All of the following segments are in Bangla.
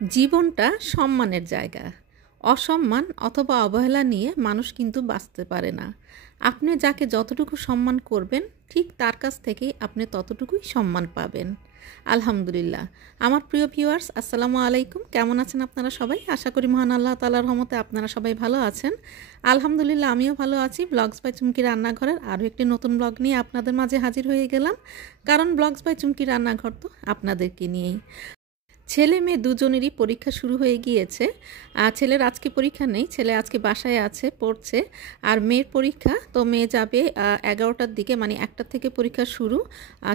জীবনটা সম্মানের জায়গা। অসম্মান অথবা অবহেলা নিয়ে মানুষ কিন্তু বাঁচতে পারে না। আপনি যাকে যতটুকু সম্মান করবেন ঠিক তার কাছ থেকেই আপনি ততটুকুই সম্মান পাবেন। আলহামদুলিল্লাহ। আমার প্রিয় ভিউয়ার্স, আসসালামু আলাইকুম। কেমন আছেন আপনারা সবাই? আশা করি মহান আল্লাহ তাআলার রহমতে আপনারা সবাই ভালো আছেন। আলহামদুলিল্লাহ, আমিও ভালো আছি। ব্লগস বাই চুমকি রান্নাঘরের আরও একটি নতুন ব্লগ নিয়ে আপনাদের মাঝে হাজির হয়ে গেলাম। কারণ ব্লগস বাই চুমকি রান্নাঘর তো আপনাদেরকে নিয়েই। ছেলে মেয়ে দুজনেরই পরীক্ষা শুরু হয়ে গিয়েছে। ছেলের আজকে পরীক্ষা নেই, ছেলে আজকে বাসায় আছে, পড়ছে। আর মেয়ের পরীক্ষা, তো মেয়ে যাবে 11টার দিকে, মানে 1টা থেকে পরীক্ষা শুরু,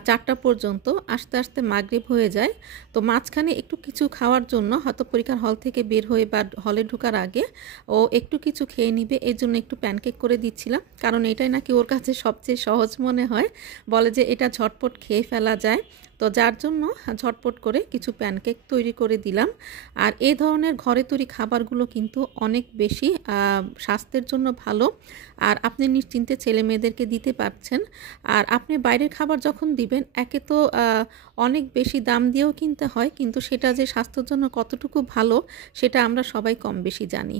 4টা পর্যন্ত। আস্তে আস্তে মাগরিব হয়ে যায়। তো মাঝখানে একটু কিছু খাওয়ার জন্য হয়তো পরীক্ষার হল থেকে বের হয়ে বা হলে ঢোকার আগে ও একটু কিছু খেয়ে নিবে, এই জন্য একটু প্যানকেক করে দিচ্ছিলাম। কারণ এটাই নাকি ওর কাছে সবচেয়ে সহজ মনে হয়, বলে যে এটা ঝটপট খেয়ে ফেলা যায়। তো যার জন্য ঝটপট করে কিছু প্যানকেক তৈরি করে দিলাম। আর এই ধরনের ঘরে তৈরি খাবারগুলো কিন্তু অনেক বেশি স্বাস্থ্যের জন্য ভালো। আর আপনি নিশ্চিন্তে ছেলে মেয়েদেরকে দিতে পারছেন। আর আপনি বাইরের খাবার যখন দিবেন, একে তো অনেক বেশি দাম দিয়েও কিনতে হয়, কিন্তু সেটা যে স্বাস্থ্যের জন্য কতটুকু ভালো সেটা আমরা সবাই কম বেশি জানি।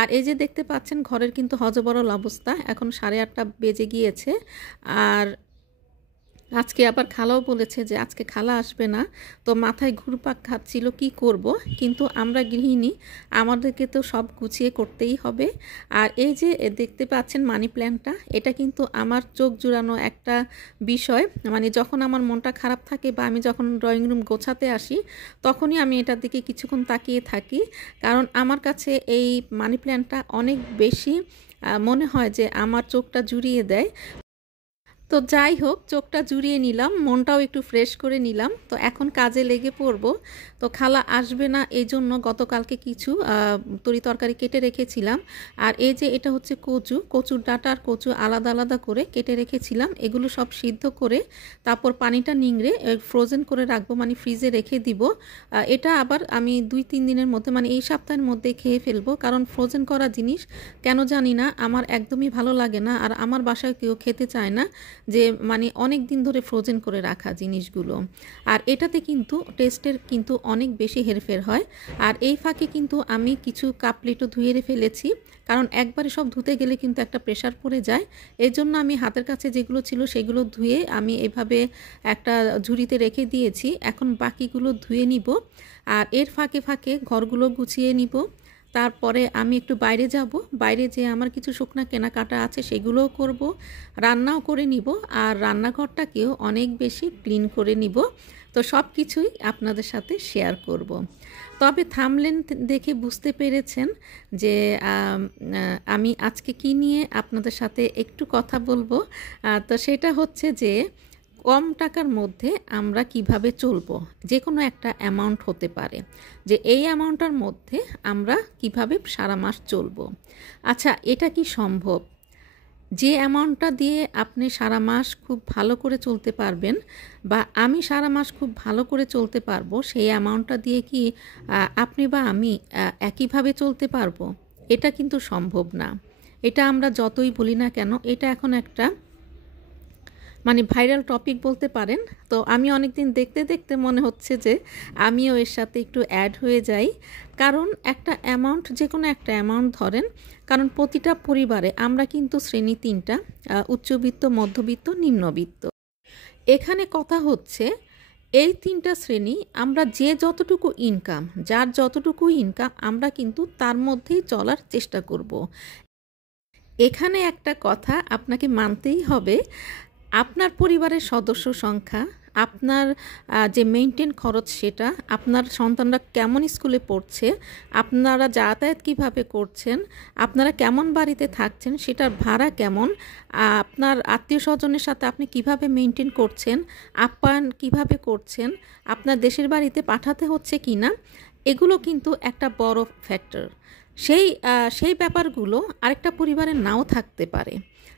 আর এই যে দেখতে পাচ্ছেন, ঘরের কিন্তু হযবরল অবস্থা। এখন 8:30 বেজে গিয়েছে। আর আজকে আবার খালাও বলেছে যে আজকে খালা আসবে না, তো মাথায় ঘুরপাক খাচ্ছিল কি করব। কিন্তু আমরা গৃহিণী, আমাদেরকে তো সব গুছিয়ে করতেই হবে। আর এই যে দেখতে পাচ্ছেন মানি প্ল্যান্টটা, এটা কিন্তু আমার চোখ জুড়ানো একটা বিষয়। মানে যখন আমার মনটা খারাপ থাকে বা আমি যখন ড্রয়িং রুম গোছাতে আসি, তখনই আমি এটার দিকে কিছুক্ষণ তাকিয়ে থাকি। কারণ আমার কাছে এই মানি প্ল্যান্টটা অনেক বেশি মনে হয় যে আমার চোখটা জুড়িয়ে দেয়। তো যাই হোক, চোখটা জুড়িয়ে নিলাম, মনটাও একটু ফ্রেশ করে নিলাম। তো এখন কাজে লেগে পড়ব। তো খালা আসবে না, এই জন্য গতকালকে কিছু তরি তরকারি কেটে রেখেছিলাম। আর এই যে এটা হচ্ছে কচু, কচুর ডাঁটা আর কচু আলাদা আলাদা করে কেটে রেখেছিলাম। এগুলো সব সিদ্ধ করে তারপর পানিটা নিংড়ে ফ্রোজেন করে রাখবো, মানে ফ্রিজে রেখে দিব। এটা আবার আমি 2-3 দিনের মধ্যে, মানে এই সপ্তাহের মধ্যে খেয়ে ফেলবো। কারণ ফ্রোজেন করা জিনিস কেন জানি না আমার একদমই ভালো লাগে না, আর আমার বাসায় কেউ খেতে চায় না যে মানে অনেক দিন ধরে ফ্রোজেন করে রাখা জিনিসগুলো। আর এটাতে কিন্তু টেস্টের কিন্তু অনেক বেশি হেরফের হয়। আর এই ফাঁকে কিন্তু আমি কিছু কাপ প্লেটও ধুয়ে ফেলেছি, কারণ একবারে সব ধুতে গেলে কিন্তু একটা প্রেশার পড়ে যায়। এই জন্য আমি হাতের কাছে যেগুলো ছিল সেগুলো ধুয়ে আমি এভাবে একটা ঝুড়িতে রেখে দিয়েছি। এখন বাকিগুলো ধুয়ে নিব, আর এর ফাঁকে ফাঁকে ঘরগুলো গুছিয়ে নিব। তারপরে আমি একটু বাইরে যাব, বাইরে যেয়ে আমার কিছু শুকনা কেনাকাটা আছে সেগুলোও করব, রান্নাও করে নিব, আর রান্নাঘরটাকেও অনেক বেশি ক্লিন করে নিব। তো সব কিছুই আপনাদের সাথে শেয়ার করব। তবে থাম্বনেল দেখে বুঝতে পেরেছেন যে আমি আজকে কি নিয়ে আপনাদের সাথে একটু কথা বলবো। তো সেটা হচ্ছে যে কম টাকার মধ্যে আমরা কিভাবে চলবো। যে কোনো একটা অ্যামাউন্ট হতে পারে, যে এই অ্যামাউন্টটার মধ্যে আমরা কিভাবে সারা মাস চলবো। আচ্ছা, এটা কি সম্ভব? যে অ্যামাউন্টটা দিয়ে আপনি সারা মাস খুব ভালো করে চলতে পারবেন, বা আমি সারা মাস খুব ভালো করে চলতে পারবো, সেই অ্যামাউন্টটা দিয়ে কি আপনি বা আমি একইভাবে চলতে পারবো? এটা কিন্তু সম্ভব না। এটা আমরা যতই বলি না কেন, এটা এখন একটা মানে ভাইরাল টপিক বলতে পারেন। তো আমি অনেকদিন দেখতে দেখতে মনে হচ্ছে যে আমিও এর সাথে একটু অ্যাড হয়ে যাই। কারণ একটা অ্যামাউন্ট, যে কোনো একটা অ্যামাউন্ট ধরেন, কারণ প্রতিটা পরিবারে আমরা কিন্তু শ্রেণী 3টা, উচ্চবিত্ত, মধ্যবিত্ত, নিম্নবিত্ত। এখানে কথা হচ্ছে এই 3টা শ্রেণী, আমরা যে যতটুকু ইনকাম, যার যতটুকু ইনকাম, আমরা কিন্তু তার মধ্যেই চলার চেষ্টা করব। এখানে একটা কথা আপনাকে মানতেই হবে, আপনার পরিবারের সদস্য সংখ্যা, আপনার যে মেইনটেন খরচ, সেটা, আপনার সন্তানরা কেমন স্কুলে পড়ছে, আপনারা যাতায়াত কিভাবে করছেন, আপনারা কেমন বাড়িতে থাকছেন, সেটার ভাড়া কেমন, আপনার আত্মীয় স্বজনের সাথে আপনি কিভাবে মেইনটেন করছেন, আপ্যায়ন কিভাবে করছেন, আপনার দেশের বাড়িতে পাঠাতে হচ্ছে কি না, এগুলো কিন্তু একটা বড় ফ্যাক্টর। সেই ব্যাপারগুলো আরেকটা পরিবারে নাও থাকতে পারে।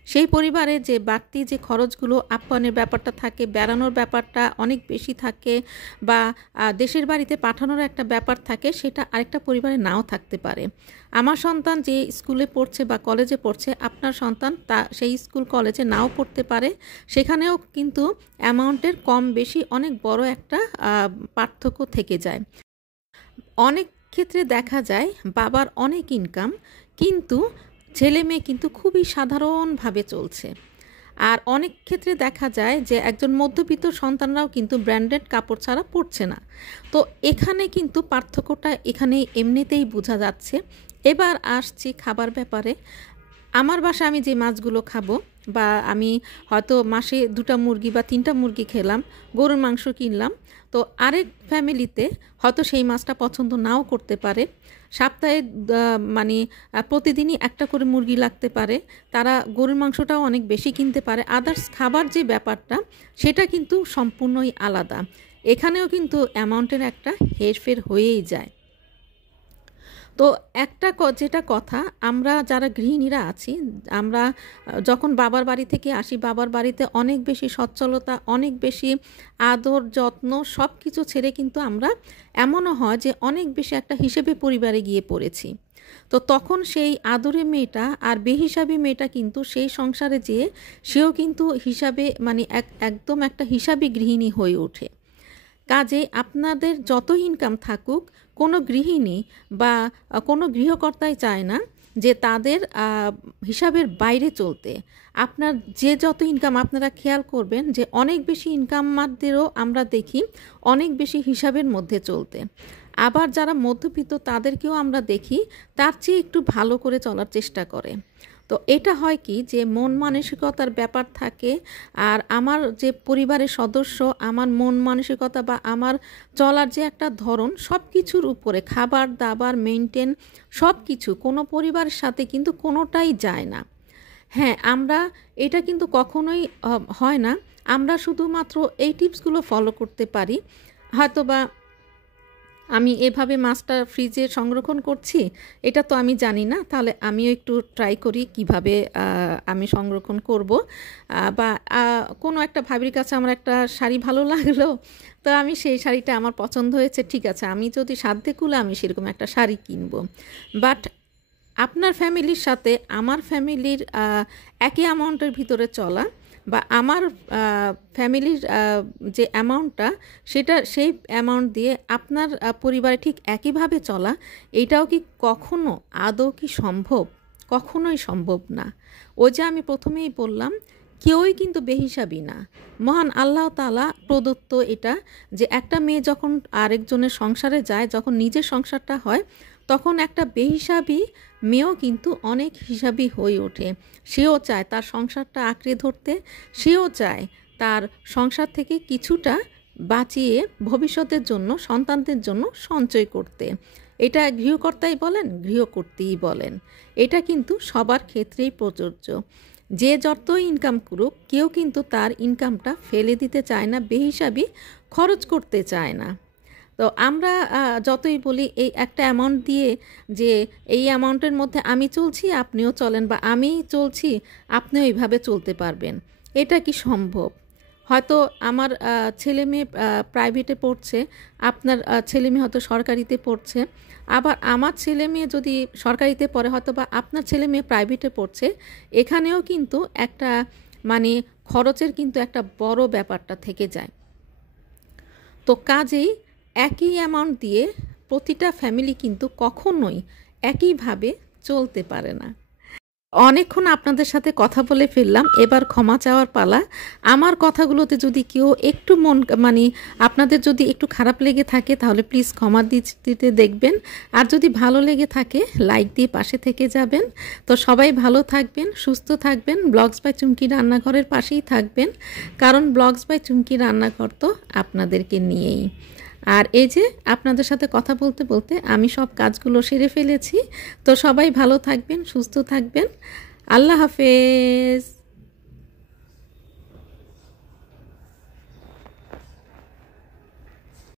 সেই পরিবারে যে বাড়তি যে খরচগুলো, আপ্যায়নের ব্যাপারটা থাকে, বেড়ানোর ব্যাপারটা অনেক বেশি থাকে, বা দেশের বাড়িতে পাঠানোর একটা ব্যাপার থাকে, সেটা আরেকটা পরিবারে নাও থাকতে পারে। আমার সন্তান যে স্কুলে পড়ছে বা কলেজে পড়ছে, আপনার সন্তান তা সেই স্কুল কলেজে নাও পড়তে পারে। সেখানেও কিন্তু অ্যামাউন্টের কম বেশি অনেক বড় একটা পার্থক্য থেকে যায়। অনেক ক্ষেত্রে দেখা যায় বাবার অনেক ইনকাম, কিন্তু ছেলে মেয়ে কিন্তু খুবই সাধারণভাবে চলছে। আর অনেক ক্ষেত্রে দেখা যায় যে একজন মধ্যবিত্ত সন্তানরাও কিন্তু ব্র্যান্ডেড কাপড় ছাড়া পরছে না। তো এখানে কিন্তু পার্থক্যটা এখানে এমনিতেই বোঝা যাচ্ছে। এবার আসছি খাবার ব্যাপারে। আমার বাসায় আমি যে মাছগুলো খাবো, বা আমি হয়তো মাসে 2টা মুরগি বা 3টা মুরগি খেলাম, গরুর মাংস কিনলাম, তো আরেক ফ্যামিলিতে হয়তো সেই মাছটা পছন্দ নাও করতে পারে। সপ্তাহে মানে প্রতিদিনই একটা করে মুরগি লাগতে পারে, তারা গরুর মাংসটাও অনেক বেশি কিনতে পারে। আদার্স খাবার যে ব্যাপারটা সেটা কিন্তু সম্পূর্ণই আলাদা। এখানেও কিন্তু অ্যামাউন্টের একটা হেরফের হয়েই যায়। তো একটা যেটা কথা, আমরা যারা গৃহিণীরা আছি, আমরা যখন বাবার বাড়ি থেকে আসি, বাবার বাড়িতে অনেক বেশি সচ্ছলতা, অনেক বেশি আদর যত্ন সব কিছু ছেড়ে কিন্তু আমরা এমনও হয় যে অনেক বেশি একটা হিসেবে পরিবারে গিয়ে পড়েছি। তো তখন সেই আদরে মেয়েটা আর বেহিসাবি মেয়েটা কিন্তু সেই সংসারে যেয়ে সেও কিন্তু হিসাবে মানে একদম একটা হিসাবি গৃহিণী হয়ে ওঠে। কাজে আপনাদের যত ইনকাম থাকুক, কোনো গৃহিণী বা কোনো গৃহকর্তাই চায় না যে তাদের হিসাবের বাইরে চলতে। আপনার যে যত ইনকাম, আপনারা খেয়াল করবেন যে অনেক বেশি ইনকামারদেরও আমরা দেখি অনেক বেশি হিসাবের মধ্যে চলতে। আবার যারা মধ্যবিত্ত তাদেরকেও আমরা দেখি তার চেয়ে একটু ভালো করে চলার চেষ্টা করে। তো এটা হয় কি যে মন মানসিকতার ব্যাপার থাকে। আর আমার যে পরিবারের সদস্য, আমার মন মানসিকতা বা আমার চলার যে একটা ধরন, সব কিছুর উপরে খাবার দাবার মেনটেন সব কিছু কোনো পরিবারের সাথে কিন্তু কোনোটাই যায় না। হ্যাঁ, আমরা এটা কিন্তু কখনোই হয় না, আমরা শুধুমাত্র এই টিপসগুলো ফলো করতে পারি। হয়তোবা আমি এভাবে মাছটা ফ্রিজে সংরক্ষণ করছি, এটা তো আমি জানি না, তাহলে আমিও একটু ট্রাই করি কিভাবে আমি সংরক্ষণ করব। বা কোনো একটা ভাবির কাছে আমার একটা শাড়ি ভালো লাগলো, তো আমি সেই শাড়িটা আমার পছন্দ হয়েছে, ঠিক আছে আমি যদি সাধ্যে কুলে আমি সেরকম একটা শাড়ি কিনবো। বাট আপনার ফ্যামিলির সাথে আমার ফ্যামিলির একই অ্যামাউন্টের ভিতরে চলা, বা আমার ফ্যামিলির যে অ্যামাউন্টটা সেটা সেই অ্যামাউন্ট দিয়ে আপনার পরিবারে ঠিক একইভাবে চলা, এইটাও কি কখনো আদৌ কি সম্ভব? কখনোই সম্ভব না। ওই যে আমি প্রথমেই বললাম, কেউই কিন্তু বেহিসাবি না। মহান আল্লাহ তাআলা প্রদত্ত এটা, যে একটা মেয়ে যখন আরেকজনের সংসারে যায়, যখন নিজের সংসারটা হয়, তখন একটা বেহিসাবি মেয়েও কিন্তু অনেক হিসাবি হয়ে ওঠে। সেও চায় তার সংসারটা আঁকড়ে ধরতে, সেও চায় তার সংসার থেকে কিছুটা বাঁচিয়ে ভবিষ্যতের জন্য, সন্তানদের জন্য সঞ্চয় করতে। এটা গৃহকর্তাই বলেন, গৃহকর্ত্রীই বলেন, এটা কিন্তু সবার ক্ষেত্রেই প্রযোজ্য। যে যতই ইনকাম করুক, কেউ কিন্তু তার ইনকামটা ফেলে দিতে চায় না, বেহিসাবি খরচ করতে চায় না। তো আমরা যতই বলি এই একটা অ্যামাউন্ট দিয়ে যে এই অ্যামাউন্টের মধ্যে আমি চলছি আপনিও চলেন, বা আমি চলছি আপনিও এইভাবে চলতে পারবেন, এটা কি সম্ভব? হয়তো আমার ছেলে মেয়ে প্রাইভেটে পড়ছে, আপনার ছেলে মেয়ে হয়তো সরকারিতে পড়ছে। আবার আমার ছেলে মেয়ে যদি সরকারিতে পড়ে, হয়তো বা আপনার ছেলে মেয়ে প্রাইভেটে পড়ছে, এখানেও কিন্তু একটা মানে খরচের কিন্তু একটা বড় ব্যাপারটা থেকে যায়। তো কাজেই একই অ্যামাউন্ট দিয়ে প্রতিটা ফ্যামিলি কিন্তু কখনোই একইভাবে চলতে পারে না। অনেকক্ষণ আপনাদের সাথে কথা বলে ফেললাম, এবার ক্ষমা চাওয়ার পালা। আমার কথাগুলোতে যদি কেউ একটু মানে আপনাদের যদি একটু খারাপ লেগে থাকে, তাহলে প্লিজ ক্ষমা দিতে দেখবেন। আর যদি ভালো লেগে থাকে লাইক দিয়ে পাশে থেকে যাবেন। তো সবাই ভালো থাকবেন, সুস্থ থাকবেন, ব্লগস বাই চুমকি রান্নাঘরের পাশেই থাকবেন, কারণ ব্লগস বাই চুমকি রান্নাঘর তো আপনাদেরকে নিয়েই। আর এই যে আপনাদের সাথে কথা বলতে বলতে আমি সব কাজগুলো সেরে ফেলেছি। তো সবাই ভালো থাকবেন, সুস্থ থাকবেন। আল্লাহ হাফেজ।